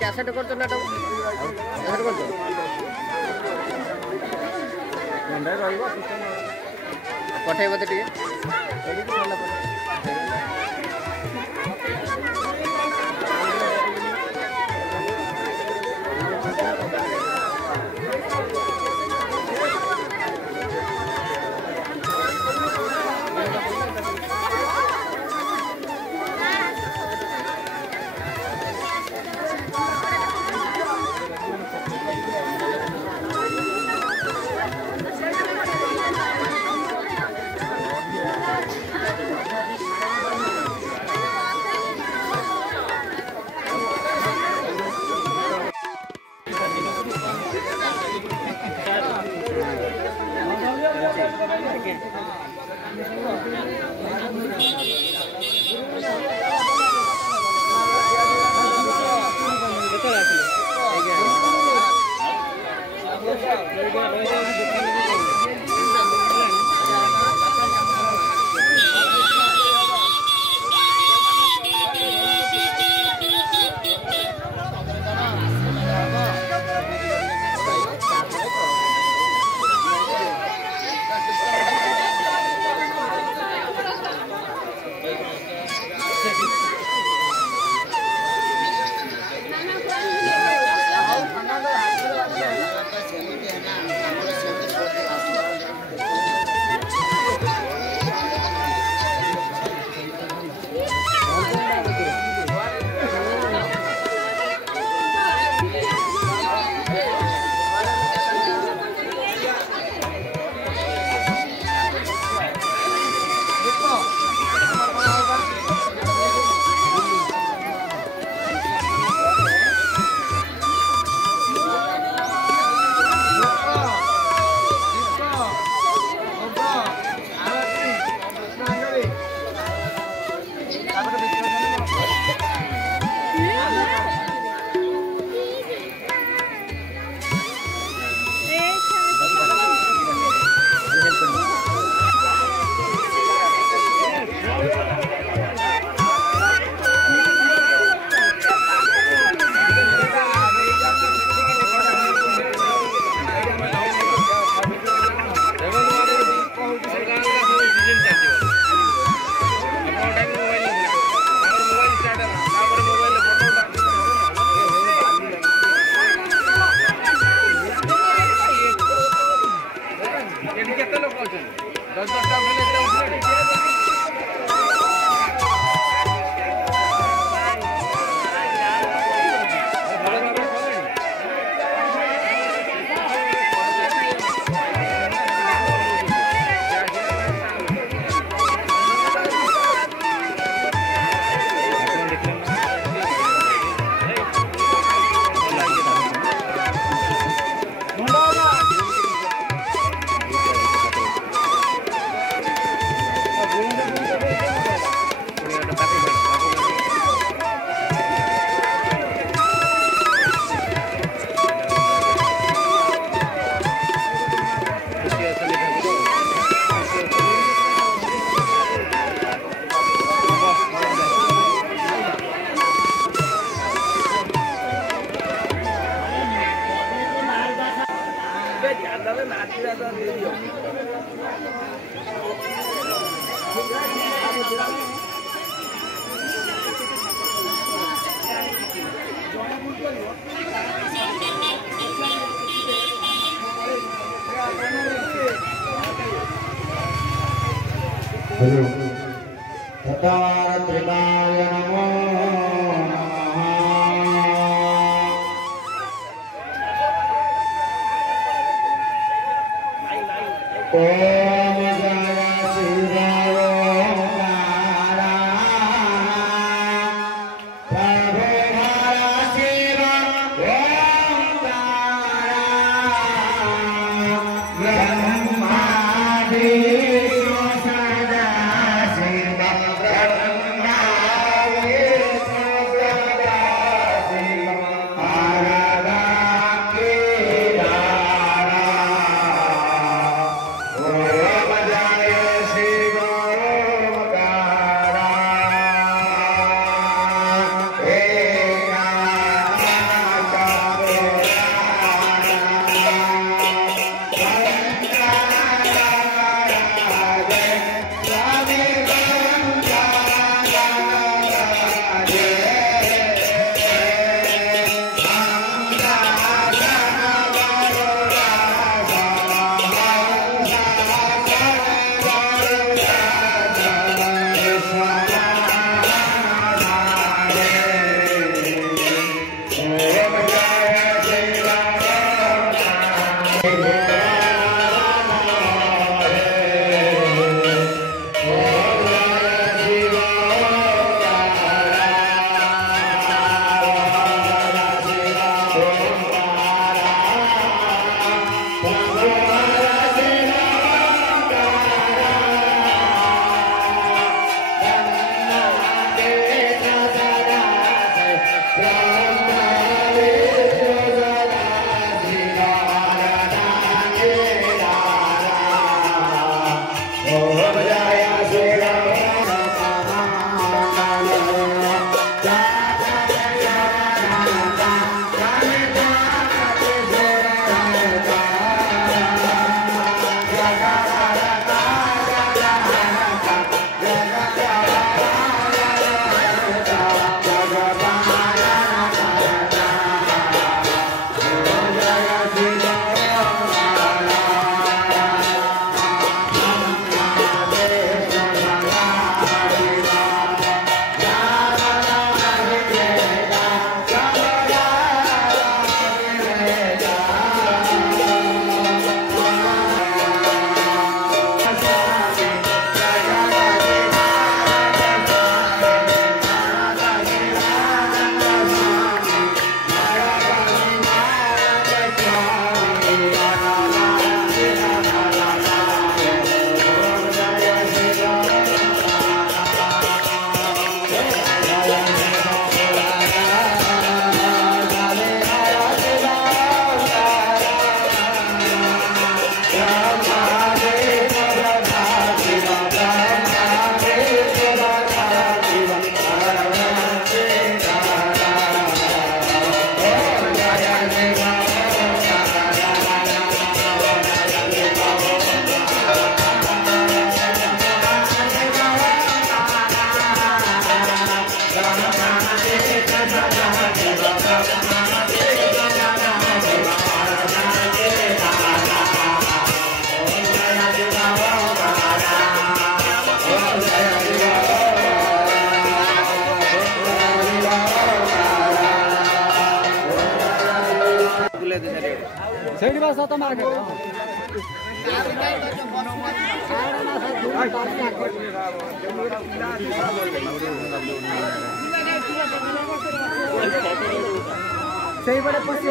कैसेट करतो ना कैसेट करतो पठाइब तो टे ସେଇପଟେ ପଶି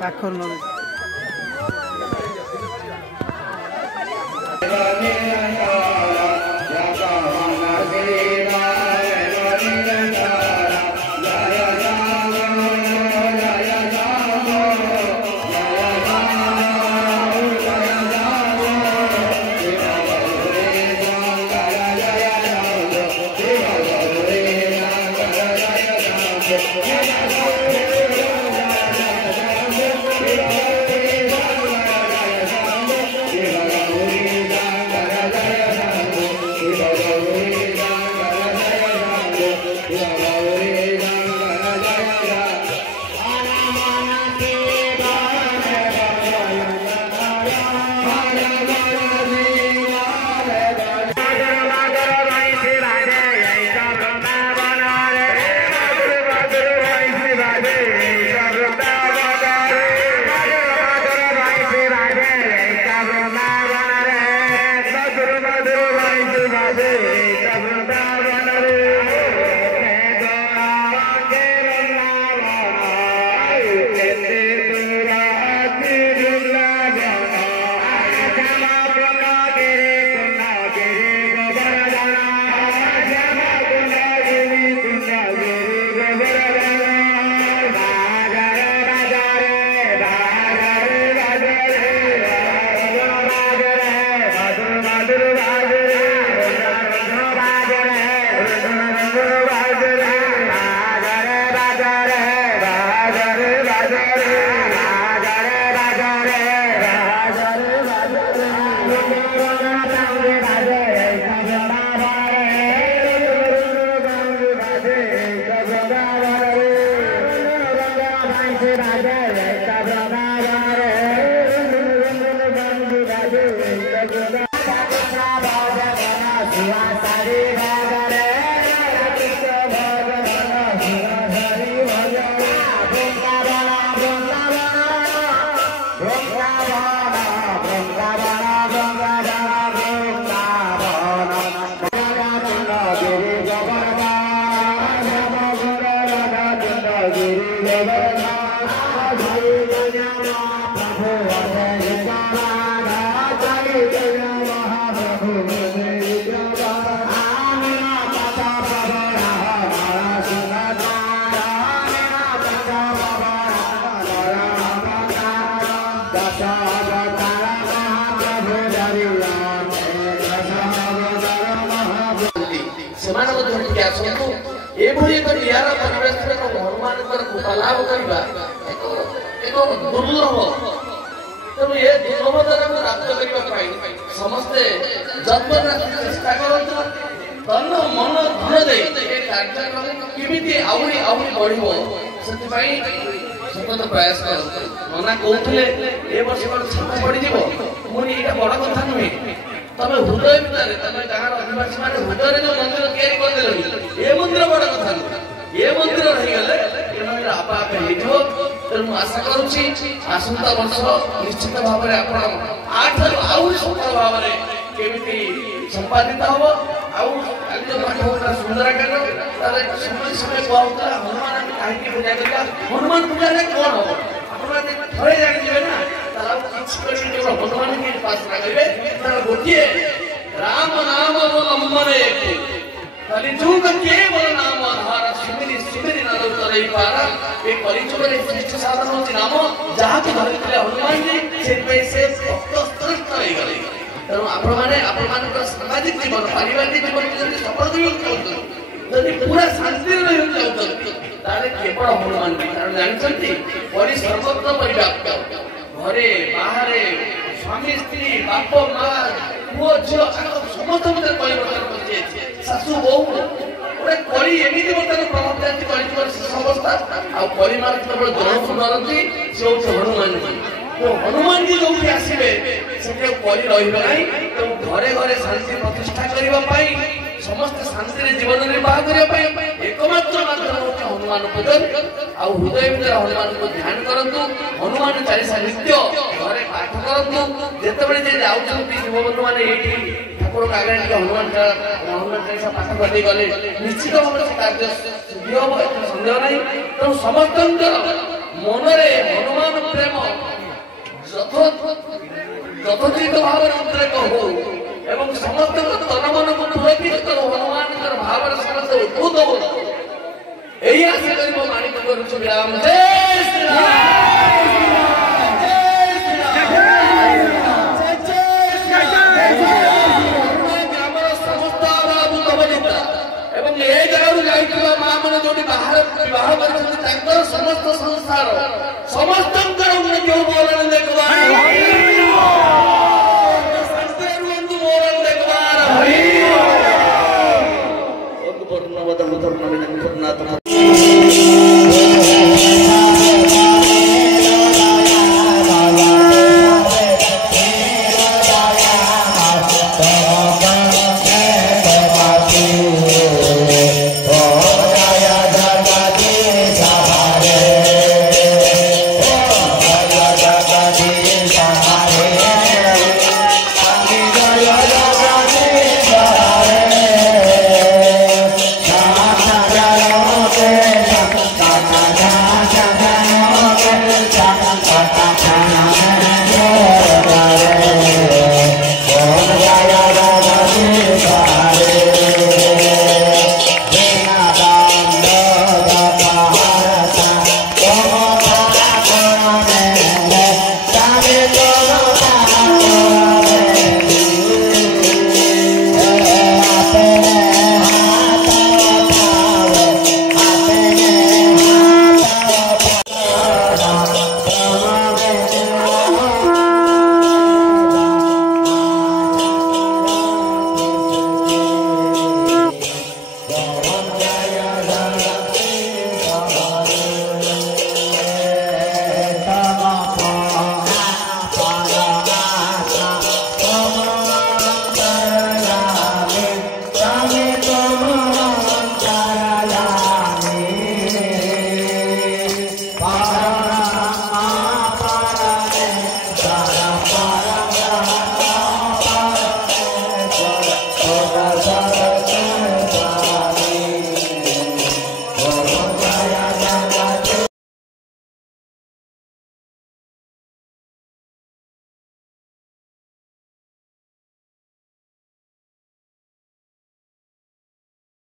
ପାଖରୁ एभଳି ଏକ ନିଆରା ପରିବେଶରେ ହନୁମାନଙ୍କର କୃପା ଲାଭ କରିବା ଏକ ଦୁର୍ଲଭ। ତେଣୁ ଏ ଦୁର୍ଲଭ ଦ୍ୱାରା ପ୍ରାପ୍ତ କରିବା ପାଇଁ ସମସ୍ତେ ଯତ୍ନରେ ଚେଷ୍ଟା କରନ୍ତୁ। ତନ ମନ ଧନ ଦେଇ ଏ କାର୍ଯ୍ୟକ୍ରମ କେମିତି ଆହୁରି ଆହୁରି ବଢିବ ସେଥିପାଇଁ ସତତ ପ୍ରୟାସ କରନ୍ତୁ। ନନା କହୁଥିଲେ ଏ ବର୍ଷ ଛାତ ପଡିଯିବ। ମୁଁ ଏଇଟା ବଡ କଥା ନୁହେଁ। ତମେ ହୃଦୟ ଭିତରେ ତମେ ଗାଁର ଅଧିବାସୀ ମାନେ ହୃଦୟରେ ଯୋଉ ମନ୍ଦିର ତିଆରି କରିଦେଲେଣି ଏ ମନ୍ଦିର ବଡ କଥା ନୁହେଁ। ଏ ମନ୍ଦିର ରହିଗଲେ ଏ ମନ୍ଦିର ଆପେ ଆପେ ହେଇଯିବ। ତେଣୁ ମୁଁ ଆଶା କରୁଛି ଆସନ୍ତା ବର୍ଷ ନିଶ୍ଚିତ ଭାବରେ ଆପଣ ଆଠାରୁ ଆହୁରି ସୁନ୍ଦର ଭାବରେ କେମିତି ସମ୍ପାଦିତ ହବ। ଆଉ କାଲି ଯୋଉ ପାଠ ହଉଥିଲା ସୁନ୍ଦରାକାଣ୍ଡ ତାର ସମୟ କୁହାହଉଥିଲା ହନୁମାନ କାହିଁକି ପୂଜା କରିବା, ହନୁମାନ ପୂଜାରେ କଣ ହବ ଆପଣମାନେ ଥରେ ଜାଣିଯିବେ ନା। ତାର କିଛି କରିକି କେବଳ ହନୁମାନଙ୍କୁ ଉପାସନା କରିବେ। ତାର ଗୋଟିଏ ରାମ ନାମ ଅବଲମ୍ବନେ କଲିଯୁଗ କେବଳ ନାମ ଆଧାର ସୁମିରି ସୁମିରି ନାମ ତରେଇ ପାରା। ଏ କଲିଯୁଗରେ ଶ୍ରେଷ୍ଠ ସାଧନ ହେଉଛି ନାମ, ଯାହାକୁ ଧରିଥିଲେ ହନୁମାନଜୀ ସେଥିପାଇଁ ସେ ଭକ୍ତ ଶ୍ରେଷ୍ଠ ହେଇଗଲେ। ତେଣୁ ଆପଣମାନଙ୍କର ସାମାଜିକ ଜୀବନ ପାରିବାରିକ ଜୀବନକୁ ଯଦି ସଫଳ କରିବାକୁ ଚାହୁଁଛନ୍ତି, ଯଦି ପୁରା ଶାନ୍ତିରେ ରହିବାକୁ ଚାହୁଁଛନ୍ତି ତାହେଲେ କେବଳ ହନୁମାନଜୀ। କାରଣ ଜାଣିଛନ୍ତି ପରି ସର୍ବତ୍ର ପରିବ୍ୟାପ୍ତ। ଘରେ ବାହାରେ ସ୍ୱାମୀ ସ୍ତ୍ରୀ ବାପ ମା ପୁଅ ଝିଅ ସମସ୍ତ ଭିତରେ ପରିବର୍ତ୍ତନ କରିଯାଇଛି। ଶାଶୁ ବୋହୁ ଗୋଟେ କଳି ଏମିତି ବର୍ତ୍ତମାନ ପ୍ରଭାବ ଚାଲିଛି କରିଯିବାର ଶେଷ ଅବସ୍ଥା। ଆଉ ପରିବାର କେବଳ ଜଣକୁ ଧରନ୍ତି ସେ ହଉଛି ହନୁମାନଜୀ। ହନୁମାନଜୀ ଯୋଉଠି ଆସିବେ ସେଠି ଆଉ କଳି ରହିବ ନାହିଁ। ତେଣୁ ଘରେ ଘରେ ଶାନ୍ତି ପ୍ରତିଷ୍ଠା କରିବା ପାଇଁ ସମସ୍ତେ ଶାନ୍ତିରେ ଜୀବନ ନିର୍ବାହ କରିବା ପାଇଁ ଏକମାତ୍ର ମାଧ୍ୟମ ହେଉଛି ହନୁମାନ ପୂଜନ। ଆଉ ହୃଦୟ ଭିତରେ ହନୁମାନଙ୍କୁ ଧ୍ୟାନ କରନ୍ତୁ। ହନୁମାନ ଚାଳିଶା ନିତ୍ୟ ଘରେ ପାଠ କରନ୍ତୁ। ଯେତେବେଳେ ଯେ ଯାଉଛନ୍ତି ଯୁବବନ୍ଧୁ ମାନେ ଏଇଠି ଠାକୁରଙ୍କ ଆଗରେ ଟିକେ ହନୁମାନ ଚାଳିଶା ପାଠ କରି ଗଲେ ନିଶ୍ଚିତ ଭାବରେ ସେ କାର୍ଯ୍ୟ ସିଦ୍ଧି ହବ, ଏଥିରେ ସନ୍ଦେହ ନାହିଁ। ତେଣୁ ସମସ୍ତଙ୍କର ମନରେ ହନୁମାନ ପ୍ରେମ ଯଥୋଚିତ ଭାବରେ ଉଦ୍ରେକ ହଉ ଏବଂ ସମସ୍ତଙ୍କ ତନ ମନକୁ ପୁରକିତ କରୁ ହନୁମାନଙ୍କର ଭାବରେ ସମସ୍ତେ ଉଦ୍ଭୁତ ହୁଅନ୍ତୁ। ଏହି ଆଶା କରି ମୋ ବାଣୀକୁ କରୁଛୁ ବିରାମ। ଜୟ ଶ୍ରୀରାମ। ଗ୍ରାମର ସମସ୍ତ ଅଭାବକୁ ଅବହେଳିତ ଏବଂ ଏ ଜାଗାରୁ ଯାଇଥିବା ମା ମାନେ ଯୋଉଠି ବିବାହ କରିଛନ୍ତି ତାଙ୍କର ସମସ୍ତ ସଂସାର ସମସ୍ତଙ୍କର ଉନ୍ନତି ହଉ।